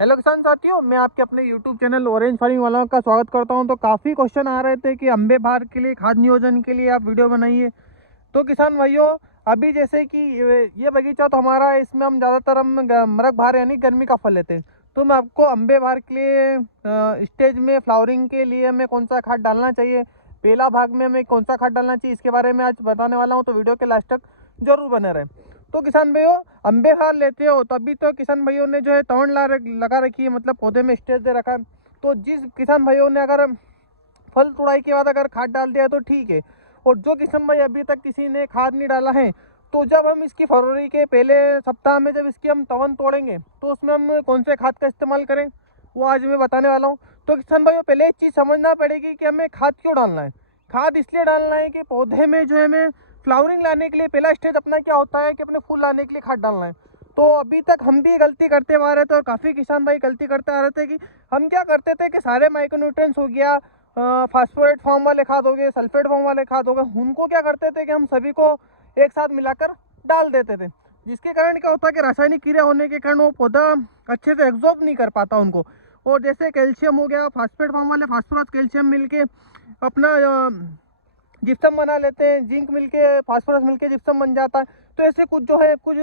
Hello किसान साथियों, मैं आपके अपने यूट्यूब चैनल ऑरेंज फार्मिंग वालों का स्वागत करता हूं। तो काफ़ी क्वेश्चन आ रहे थे कि अम्बे बहार के लिए खाद नियोजन के लिए आप वीडियो बनाइए। तो किसान भाइयों, अभी जैसे कि ये बगीचा तो हमारा है, इसमें हम ज़्यादातर मरक बहार यानी गर्मी का फल लेते हैं। तो मैं आपको अम्बे बहार के लिए स्टेज में फ्लावरिंग के लिए हमें कौन सा खाद डालना चाहिए, पहला भाग में हमें कौन सा खाद डालना चाहिए, इसके बारे में आज बताने वाला हूँ। तो वीडियो के लास्ट तक जरूर बने रहें। तो किसान भाइयों, अम्बे बहार लेते हो तभी तो किसान भाइयों ने जो है तवन लगा रखी है, मतलब पौधे में स्टेज दे रखा है। तो जिस किसान भाइयों ने अगर फल तुड़ाई के बाद अगर खाद डाल दिया तो ठीक है, और जो किसान भाई अभी तक किसी ने खाद नहीं डाला है, तो जब हम इसकी फरवरी के पहले सप्ताह में जब इसकी हम तवन तोड़ेंगे तो उसमें हम कौन से खाद का इस्तेमाल करें, वो आज मैं बताने वाला हूँ। तो किसान भाइयों, पहले एक चीज़ समझना पड़ेगी कि हमें खाद क्यों डालना है। खाद इसलिए डालना है कि पौधे में जो है हमें फ्लावरिंग लाने के लिए पहला स्टेज अपना क्या होता है कि अपने फूल लाने के लिए खाद डालना है। तो अभी तक हम भी गलती करते आ रहे थे और काफ़ी किसान भाई गलती करते आ रहे थे कि हम क्या करते थे कि सारे माइक्रोन्यूट्रिएंट्स हो गया, फास्फोरेट फॉर्म वाले खाद हो गए, सल्फेट फॉर्म वाले खाद हो गए, उनको क्या करते थे कि हम सभी को एक साथ मिलाकर डाल देते थे। जिसके कारण क्या होता है कि रासायनिक क्रिया होने के कारण वो पौधा अच्छे से एब्जॉर्ब नहीं कर पाता उनको। और जैसे कैल्शियम हो गया, फास्फेट फॉर्म वाले फास्फोरस कैल्शियम मिलके अपना जिप्सम बना लेते हैं, जिंक मिलके फास्फोरस मिलके जिप्सम बन जाता है। तो ऐसे कुछ जो है कुछ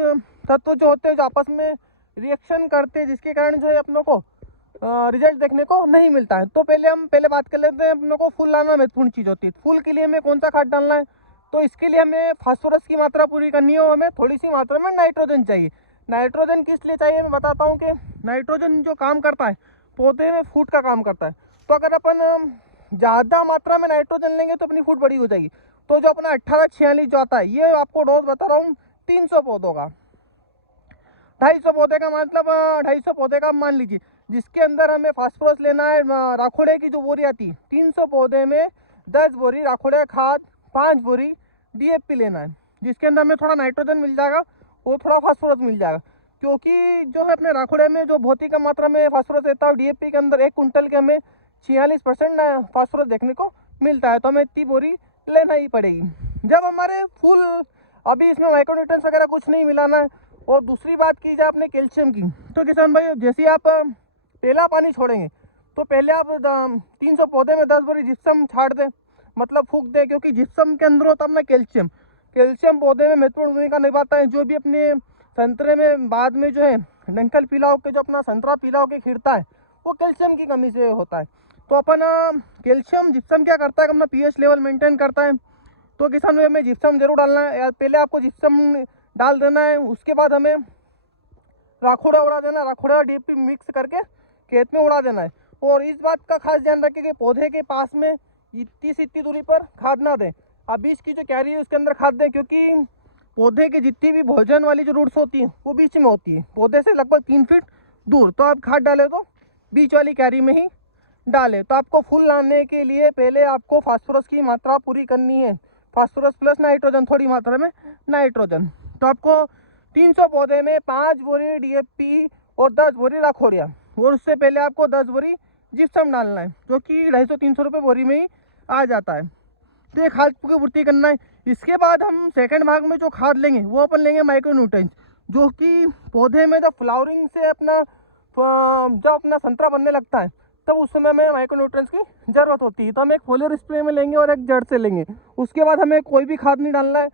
तत्व जो होते हैं जो आपस में रिएक्शन करते हैं, जिसके कारण जो है अपनों को रिजल्ट देखने को नहीं मिलता है। तो पहले बात कर लेते हैं अपनों को फूल लाना महत्वपूर्ण चीज़ होती है। फूल के लिए हमें कौन सा खाद डालना है, तो इसके लिए हमें फास्फोरस की मात्रा पूरी करनी है और हमें थोड़ी सी मात्रा में नाइट्रोजन चाहिए। नाइट्रोजन किस लिए चाहिए मैं बताता हूँ कि नाइट्रोजन जो काम करता है पौधे में फूट का काम करता है। तो अगर अपन ज़्यादा मात्रा में नाइट्रोजन लेंगे तो अपनी फूट बड़ी हो जाएगी। तो जो अपना 1846 जो आता है, ये आपको डोज बता रहा हूँ 300 पौधों का। 250 पौधे का मतलब 250 पौधे का मान लीजिए, जिसके अंदर हमें फास्फोरस लेना है। राखोड़े की जो बोरी आती है 300 पौधे में 10 बोरी राखोड़े खाद, 5 बोरी डीएपी लेना है, जिसके अंदर हमें थोड़ा नाइट्रोजन मिल जाएगा और थोड़ा फास्फोरस मिल जाएगा। क्योंकि जो है अपने राखोड़े में जो बहुत ही कम मात्रा में फास्फोरस रहता है, डीएपी के अंदर 1 कुंटल के हमें 46% फास्फोरस देखने को मिलता है। तो हमें इतनी बोरी लेना ही पड़ेगी। जब हमारे फूल, अभी इसमें माइक्रोन्यूट्रिएंट्स वगैरह कुछ नहीं मिलाना है। और दूसरी बात की जाए अपने कैल्शियम की, तो किसान भाई जैसे आप पहला पानी छोड़ेंगे तो पहले आप 300 पौधे में 10 बोरी जिप्सम छाड़ दें, मतलब फूक दें। क्योंकि जिप्सम के अंदर होता है अपना कैल्शियम। कैल्शियम पौधे में महत्वपूर्ण भूमिका निभाता है। जो भी अपने संतरे में बाद में जो है डंकल पीला होकर जो अपना संतरा पीला होकर खिरता है, वो कैल्शियम की कमी से होता है। तो अपन कैल्शियम जिप्सम क्या करता है कि अपना पीएच लेवल मेंटेन करता है। तो किसान भाई हमें जिप्सम जरूर डालना है यार, पहले आपको जिप्सम डाल देना है, उसके बाद हमें राखोड़ा उड़ा देना है, राखोड़ा डीएपी मिक्स करके खेत में उड़ा देना है। और इस बात का खास ध्यान रखें कि पौधे के पास में इतनी दूरी पर खाद ना दें। अब बीच की जो क्यारी है उसके अंदर खाद दें, क्योंकि पौधे की जितनी भी भोजन वाली जो रूट्स होती हैं वो बीच में होती है, पौधे से लगभग 3 फीट दूर। तो आप खाद डालें तो बीच वाली क्यारी में ही डालें। तो आपको फूल लाने के लिए पहले आपको फास्फोरस की मात्रा पूरी करनी है, फास्फोरस प्लस नाइट्रोजन, थोड़ी मात्रा में नाइट्रोजन। तो आपको 300 पौधे में 5 बोरी डीएपी और 10 बोरी राखोड़िया, और उससे पहले आपको 10 बोरी जिप्सम डालना है, जो कि 250-300 रुपये बोरी में ही आ जाता है। तो ये खाद की पूर्ति करना है। इसके बाद हम सेकंड भाग में जो खाद लेंगे वो अपन लेंगे माइक्रोन्यूट्रिएंट्स, जो कि पौधे में जब फ्लावरिंग से अपना जब अपना संतरा बनने लगता है तब उस समय में माइक्रोन्यूट्रिएंट्स की ज़रूरत होती है। तो हम एक फोलियर स्प्रे में लेंगे और एक जड़ से लेंगे। उसके बाद हमें कोई भी खाद नहीं डालना है।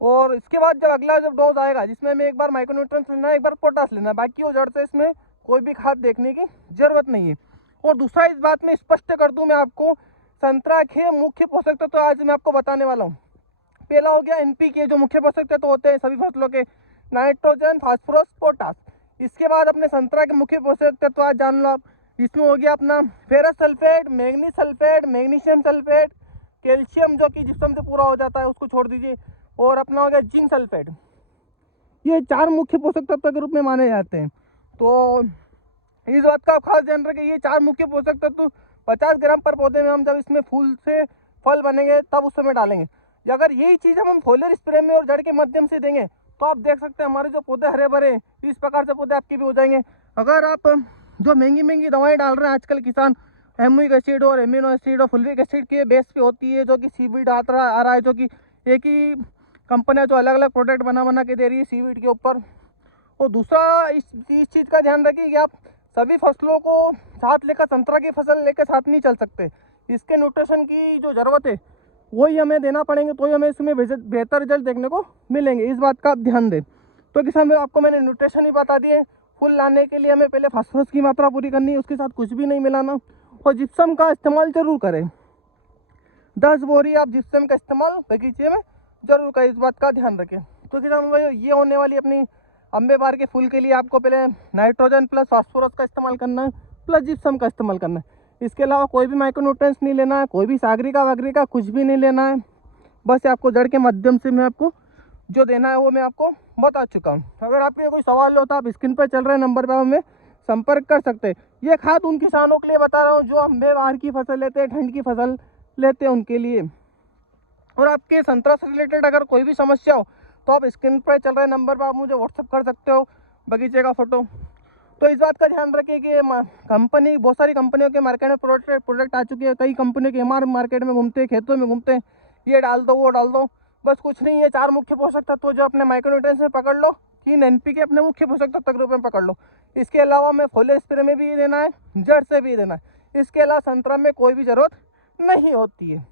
और इसके बाद जब अगला डोज आएगा जिसमें हमें एक बार माइक्रोन्यूट्रिएंट्स लेना है, एक बार पोटास लेना है, बाकी वो जड़ से इसमें कोई भी खाद देखने की ज़रूरत नहीं है। और दूसरा इस बात में स्पष्ट कर दूं मैं आपको, संतरा के मुख्य पोषक तत्व आज मैं आपको बताने वाला हूँ। पहला हो गया एनपीके, जो मुख्य पोषक तत्व होते हैं सभी फसलों के, नाइट्रोजन, फास्फोरस, पोटास। इसके बाद अपने संतरा के मुख्य पोषक तत्व आज जान लो आप। इसमें हो गया अपना ferrous sulphate, manganese sulphate, magnesium sulphate, calcium जो कि जिप्सम से पूरा हो जाता है उसको छोड़ दीजिए, और अपना हो गया जिंक सल्फेट। ये 4 मुख्य पोषक तत्व के रूप में माने जाते हैं। तो इस बात का खास ध्यान रखें, ये 4 मुख्य पोषक तत्व 50 ग्राम पर पौधे में हम जब इसमें फूल से फल बनेंगे तब उस समय डालेंगे। अगर यही चीज़ हम फोलियर स्प्रे में और जड़ के माध्यम से देंगे तो आप देख सकते हैं हमारे जो पौधे हरे भरे, इस प्रकार से पौधे आपके भी हो जाएंगे। अगर आप जो महंगी महंगी दवाएं डाल रहे हैं आजकल किसान, एमिक एसिड और एमिनो एसिड और फुलविक एसिड के बेस पे होती है, जो कि सीवीड आ रहा है, जो कि एक ही कंपनियां जो अलग अलग प्रोडक्ट बना बना के दे रही है सीवीड के ऊपर। और दूसरा इस चीज़ का ध्यान रखिए कि आप सभी फसलों को साथ लेकर, संतरा की फसल लेकर साथ नहीं चल सकते। इसके न्यूट्रिशन की जो ज़रूरत है वही हमें देना पड़ेंगे, तो ही हमें इसमें बेहतर रिजल्ट देखने को मिलेंगे। इस बात का आप ध्यान दें। तो किसान भाई, आपको मैंने न्यूट्रिशन ही बता दिए। फूल लाने के लिए हमें पहले फास्फोरस की मात्रा पूरी करनी है, उसके साथ कुछ भी नहीं मिलाना, और जिप्सम का इस्तेमाल जरूर करें। 10 बोरी आप जिप्सम का इस्तेमाल बगीचे में जरूर करें, इस बात का ध्यान रखें। तो किसान भाई, ये होने वाली अपनी अम्बे बहार के फूल के लिए आपको पहले नाइट्रोजन प्लस फास्फोरस का इस्तेमाल करना है, प्लस जिप्सम का इस्तेमाल करना है। इसके अलावा कोई भी माइक्रोन्यूट्रिएंट्स नहीं लेना है, कोई भी सागरिका वागरिका कुछ भी नहीं लेना है। बस आपको जड़ के माध्यम से मैं आपको जो देना है वो मैं आपको बता चुका हूँ। अगर आपके कोई सवाल हो तो आप स्क्रीन पर चल रहे नंबर पर हमें संपर्क कर सकते हैं। ये खाद उन किसानों के लिए बता रहा हूँ जो अम्बे बहार की फसल लेते हैं, ठंड की फसल लेते हैं, उनके लिए। और आपके संतरा से रिलेटेड अगर कोई भी समस्या हो तो आप स्क्रीन पर चल रहे नंबर पर आप मुझे व्हाट्सअप कर सकते हो बगीचे का फ़ोटो। तो इस बात का ध्यान रखें कि कंपनी, बहुत सारी कंपनियों के मार्केट में प्रोडक्ट आ चुके हैं। कई कंपनियों के एमआर मार्केट में घूमते हैं, खेतों में घूमते हैं, ये डाल दो वो डाल दो। बस कुछ नहीं है, 4 मुख्य पोषक तत्व जो अपने माइक्रोन्यूट्रिएंट्स में पकड़ लो, 3 एनपीके अपने मुख्य पोषक तत्व के रूप में पकड़ लो। इसके अलावा हमें फोलियर स्प्रे में भी देना है, जड़ से भी देना है। इसके अलावा संतरा में कोई भी ज़रूरत नहीं होती है।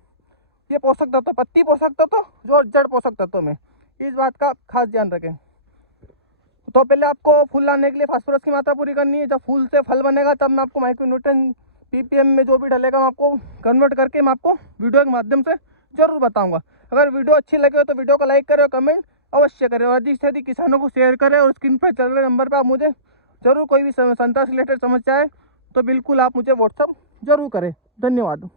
ये पोषक तत्व, पत्ती पोषक तत्व जो जड़ पोषक तत्व में, इस बात का खास ध्यान रखें। तो पहले आपको फूल लाने के लिए फास्फोरस की मात्रा पूरी करनी है। जब फूल से फल बनेगा तब मैं आपको माइक्रोन्यूट्रिएंट पीपीएम में जो भी डलेगा मैं आपको कन्वर्ट करके मैं आपको वीडियो के माध्यम से जरूर बताऊंगा। अगर वीडियो अच्छी लगे हो तो वीडियो को लाइक करें और कमेंट अवश्य करें, और अधिक से अधिक किसानों को शेयर करें। और स्क्रीन पर चल रहे नंबर पर आप मुझे जरूर कोई भी संतरा से रिलेटेड समस्या है तो बिल्कुल आप मुझे व्हाट्सअप जरूर करें। धन्यवाद।